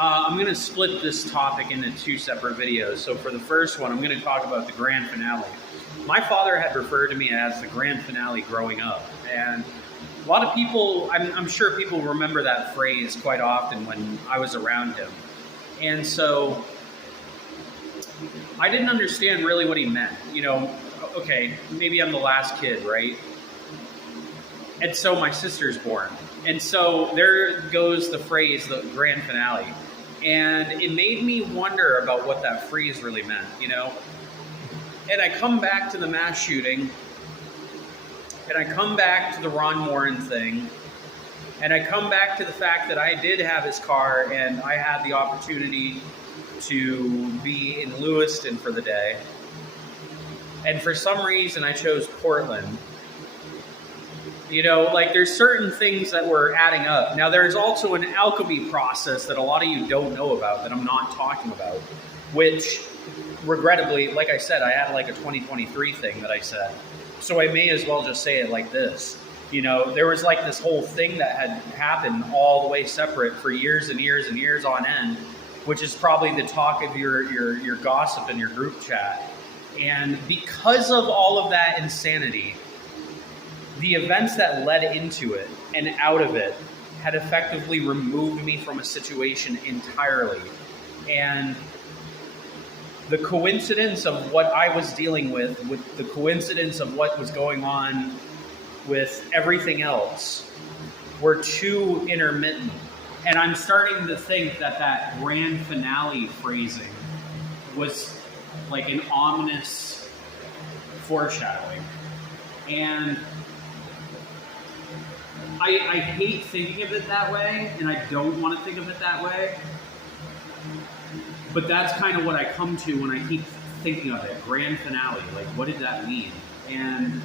I'm going to split this topic into two separate videos. So for the first one, I'm going to talk about the grand finale. My father had referred to me as the grand finale growing up. And a lot of people, I'm sure people remember that phrase quite often when I was around him. And so I didn't understand really what he meant. You know, okay, maybe I'm the last kid, right? And so my sister's born. And so there goes the phrase, the grand finale. And it made me wonder about what that phrase really meant, you know? And I come back to the mass shooting, and I come back to the Ron Warren thing, and I come back to the fact that I did have his car, and I had the opportunity to be in Lewiston for the day. And for some reason, I chose Portland. You know, like there's certain things that were adding up. Now, there's also an alchemy process that a lot of you don't know about that I'm not talking about, which regrettably, like I said, I had like a 2023 thing that I said. So I may as well just say it like this. You know, there was like this whole thing that had happened all the way separate for years and years and years on end, which is probably the talk of your gossip in your group chat. And because of all of that insanity, the events that led into it and out of it had effectively removed me from a situation entirely. And the coincidence of what I was dealing with the coincidence of what was going on with everything else, were too intermittent. And I'm starting to think that that grand finale phrasing was like an ominous foreshadowing. And I hate thinking of it that way, and I don't want to think of it that way. But that's kind of what I come to when I keep thinking of it. Grand finale. Like, what did that mean? And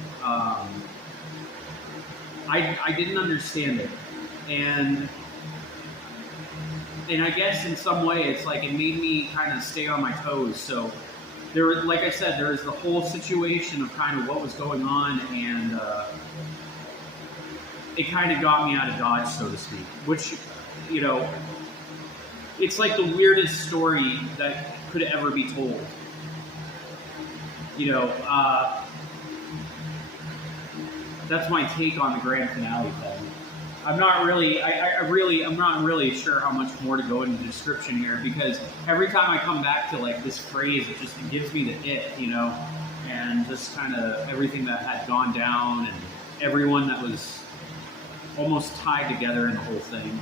I didn't understand it. And I guess in some way it's like it made me kind of stay on my toes. So there was, like I said, there was the whole situation of kind of what was going on, and it kind of got me out of Dodge, so to speak, which, you know, it's like the weirdest story that could ever be told. You know, that's my take on the grand finale thing. I'm not really, I'm not really sure how much more to go into the description here, because every time I come back to like this phrase, it just gives me the it, you know, and just kind of everything that had gone down and everyone that was almost tied together in the whole thing.